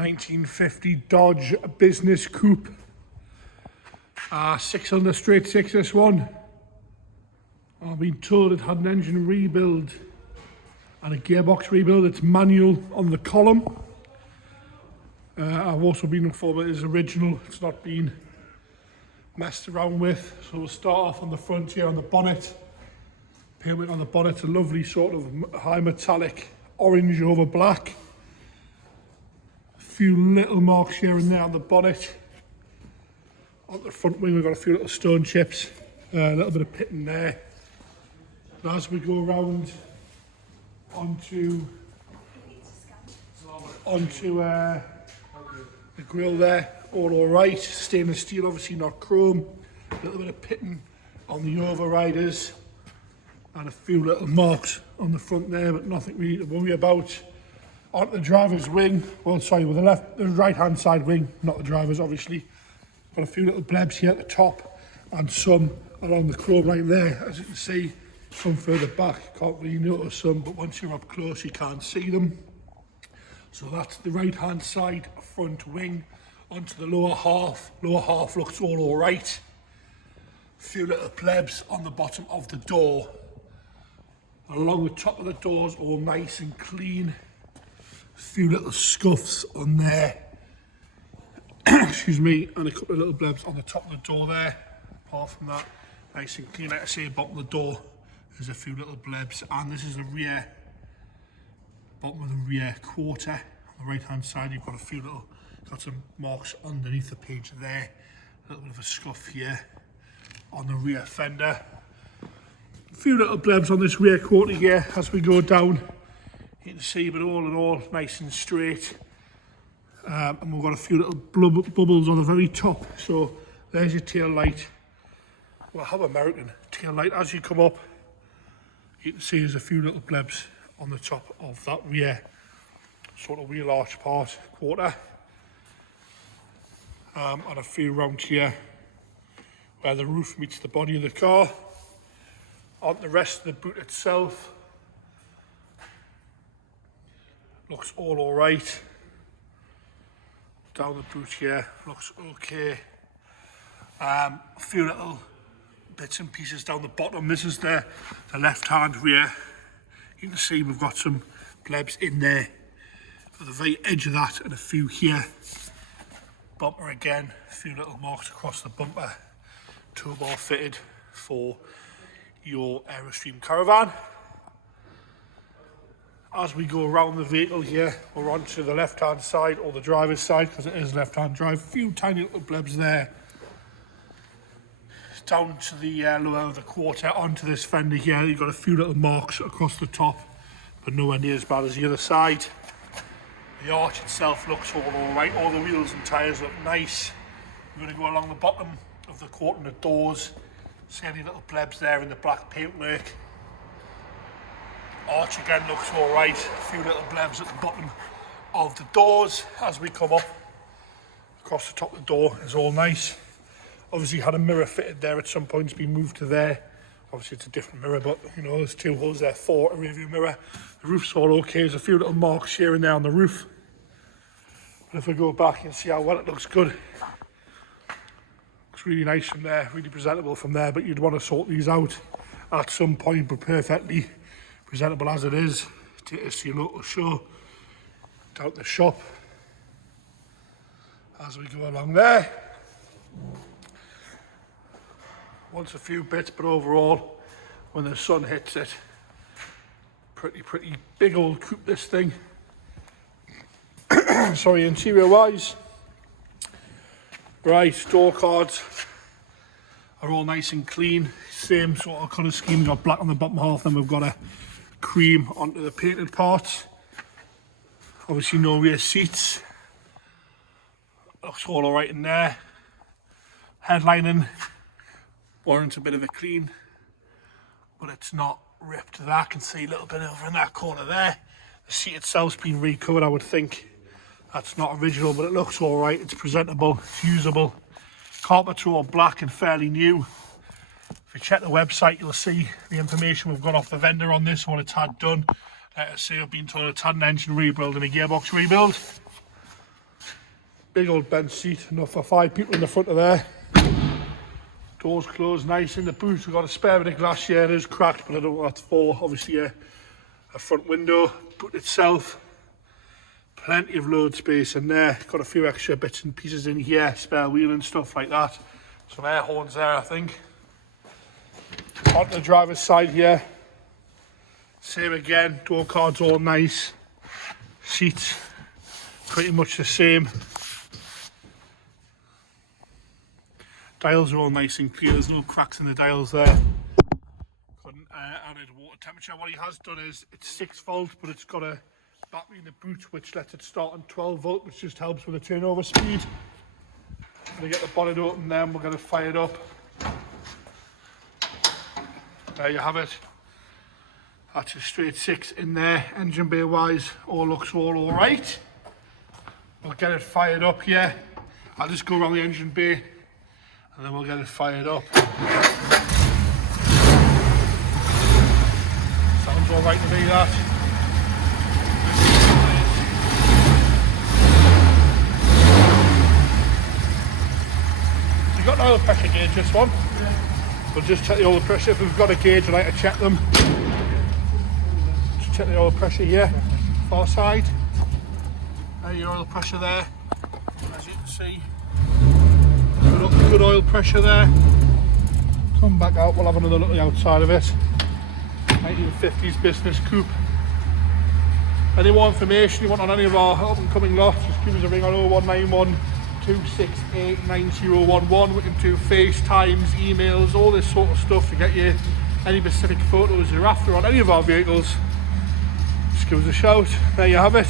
1950 Dodge Business Coupe. 6-cylinder straight six, this one. I've been told it had an engine rebuild and a gearbox rebuild. It's manual on the column. I've also been informed it is original. It's not been messed around with. So we'll start off on the front here on the bonnet. Paint on the bonnet, a lovely sort of high metallic orange over black. A few little marks here and there on the bonnet. On the front wing we've got a few little stone chips, a little bit of pitting there. And as we go around onto the grille there, all alright. Stainless steel, obviously not chrome. A little bit of pitting on the overriders. And a few little marks on the front there, but nothing really to worry about. On the driver's wing, well sorry, with the right hand side wing, not the driver's obviously. Got a few little blebs here at the top and some along the chrome line there. As you can see, some further back, can't really notice some, but once you're up close you can't see them. So that's the right hand side front wing. Onto the lower half. Lower half looks all alright. A few little plebs on the bottom of the door. Along the top of the doors, all nice and clean. A few little scuffs on there. Excuse me, and a couple of little blebs on the top of the door there. Apart from that, nice and clean. Like I say, bottom of the door, there's a few little blebs, and this is the rear, bottom of the rear quarter. On the right hand side, you've got a few little, got some marks underneath the page there. A little bit of a scuff here on the rear fender. A few little blebs on this rear quarter here as we go down. You can see, but all in all, nice and straight. And we've got a few little bubbles on the very top. So there's your tail light. Well, how American tail light. As you come up, you can see there's a few little blebs on the top of that rear sort of wheel arch part quarter. And a few round here where the roof meets the body of the car. On the rest of the boot itself, looks all right. Down the boot here, looks okay. A few little bits and pieces down the bottom. This is the left hand rear. You can see we've got some plebs in there at the very edge of that, and a few here. Bumper again, a few little marks across the bumper. Tow bar fitted for your Aerostream Caravan. As we go around the vehicle here, we're onto the left hand side, or the driver's side, because it is left hand drive. A few tiny little blebs there. Down to the lower of the quarter, onto this fender here, you've got a few little marks across the top, but nowhere near as bad as the other side. The arch itself looks all alright, all the wheels and tyres look nice. We're going to go along the bottom of the quarter and the doors. See any little blebs there in the black paintwork. Arch again looks alright. A few little blebs at the bottom of the doors as we come up. Across the top of the door is all nice. Obviously had a mirror fitted there at some point, it's been moved to there. Obviously it's a different mirror, but you know, there's two holes there for a rear view mirror. The roof's all okay, there's a few little marks here and there on the roof. But if we go back, you can see how well it looks good. Looks really nice from there, really presentable from there, but you'd want to sort these out at some point, but perfectly presentable as it is. Take this to your local show, down the shop. As we go along there. Wants a few bits, but overall, when the sun hits it, pretty big old coupe this thing. Sorry, interior wise. Right, door cards are all nice and clean. Same sort of colour scheme. We've got black on the bottom half, then we've got a cream onto the painted parts. Obviously no rear seats. Looks all alright in there. Headlining warrants a bit of a clean, but it's not ripped there. I can see a little bit over in that corner there. The seat itself's been recovered, I would think. That's not original, but it looks all right. It's presentable, it's usable. Carpets are all black and fairly new. If you check the website, you'll see the information we've got off the vendor on this, what it's had done. Like I say, I've been told it's had an engine rebuild and a gearbox rebuild. Big old bench seat, enough for 5 people in the front of there. Doors closed nice. In the boot we've got a spare bit of glass here. It is cracked, but I don't know what that's for. Obviously a front window. Boot itself, plenty of load space in there. Got a few extra bits and pieces in here, spare wheel and stuff like that. Some air horns there, I think. Onto the driver's side here. Same again, door cards all nice. Seats pretty much the same. Dials are all nice and clear, there's no cracks in the dials there. Got an added water temperature. What he has done is it's 6 volt, but it's got a battery in the boot which lets it start on 12 volt, which just helps with the turnover speed. I'm going to get the bonnet open then, we're going to fire it up. There you have it. That's a straight 6 in there. Engine bay wise, all looks all right. We'll get it fired up here. I'll just go around the engine bay and then we'll get it fired up. Sounds all right to me, that. You've got an oil pressure gauge, this one. Yeah. We'll just check the oil pressure. If we've got a gauge, I like to check them. Just check the oil pressure here, far side. There's your oil pressure there, as you can see. Good oil pressure there. Come back out, we'll have another look at the outside of it. 1950s business coupe. Any more information you want on any of our up and coming lots, just give us a ring on 0191 268 9011. We can do FaceTimes, emails, all this sort of stuff to get you any specific photos you're after on any of our vehicles. Just give us a shout. There you have it.